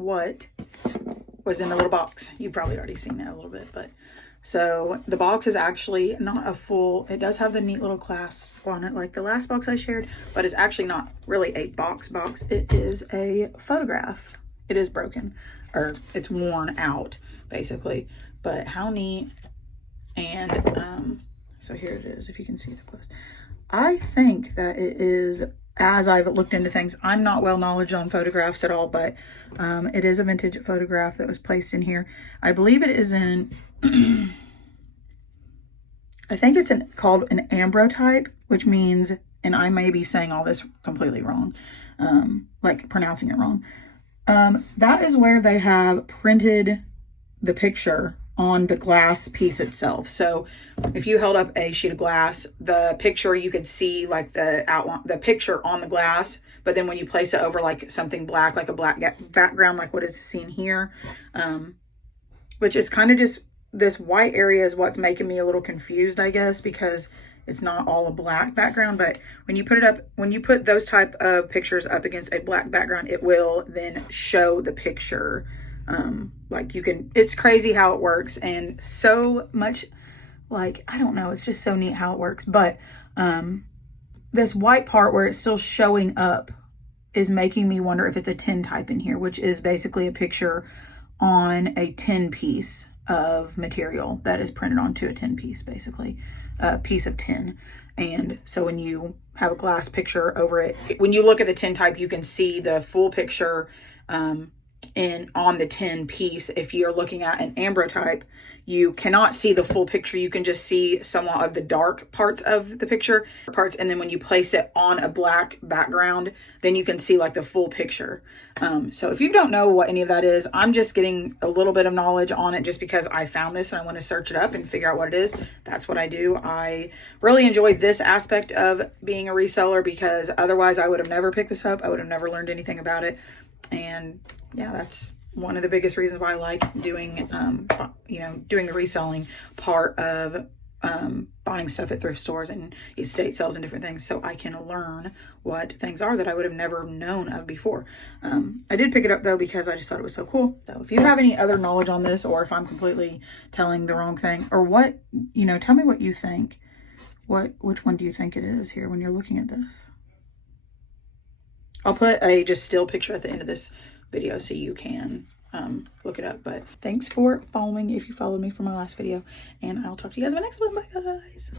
what was in the little box. You've probably already seen that a little bit, but so the box is actually not a full, it does have the neat little clasps on it like the last box I shared, but it's actually not really a box. It is a photograph. It is broken, or it's worn out basically, but how neat. And so here it is, if you can see it up close. I think that it is, as I've looked into things, I'm not well knowledge on photographs at all, but it is a vintage photograph that was placed in here. I believe it is in, I think it's called an ambrotype, which means, and I may be saying all this completely wrong, like pronouncing it wrong. That is where they have printed the picture on the glass piece itself. So if you held up a sheet of glass, the picture, you could see like the outline, the picture on the glass, but then when you place it over like something black, like a black background, like what is seen here, which is kind of just, this white area is what's making me a little confused, I guess, because it's not all a black background. But when you put it up, when you put those type of pictures up against a black background, it will then show the picture. Like you can, it's crazy how it works, and so much, like, I don't know, it's just so neat how it works. But this white part where it's still showing up is making me wonder if it's a tin type in here, which is basically a picture on a tin piece of material that is printed onto a tin piece, basically a piece of tin. And so when you have a glass picture over it, when you look at the tin type, you can see the full picture and on the tin piece. If you're looking at an ambrotype, you cannot see the full picture. You can just see somewhat of the dark parts of the picture parts. And then when you place it on a black background, then you can see like the full picture. So if you don't know what any of that is, I'm just getting a little bit of knowledge on it just because I found this and I want to search it up and figure out what it is. That's what I do. I really enjoy this aspect of being a reseller, because otherwise I would have never picked this up. I would have never learned anything about it. And yeah, that's one of the biggest reasons why I like doing, doing the reselling part of buying stuff at thrift stores and estate sales and different things, so I can learn what things are that I would have never known of before. I did pick it up though because I just thought it was so cool. So if you have any other knowledge on this, or if I'm completely telling the wrong thing, or what, tell me what you think. Which one do you think it is here when you're looking at this? I'll put a just still picture at the end of this video so you can look it up. But thanks for following if you followed me from my last video, and I'll talk to you guys in my next one. Bye guys.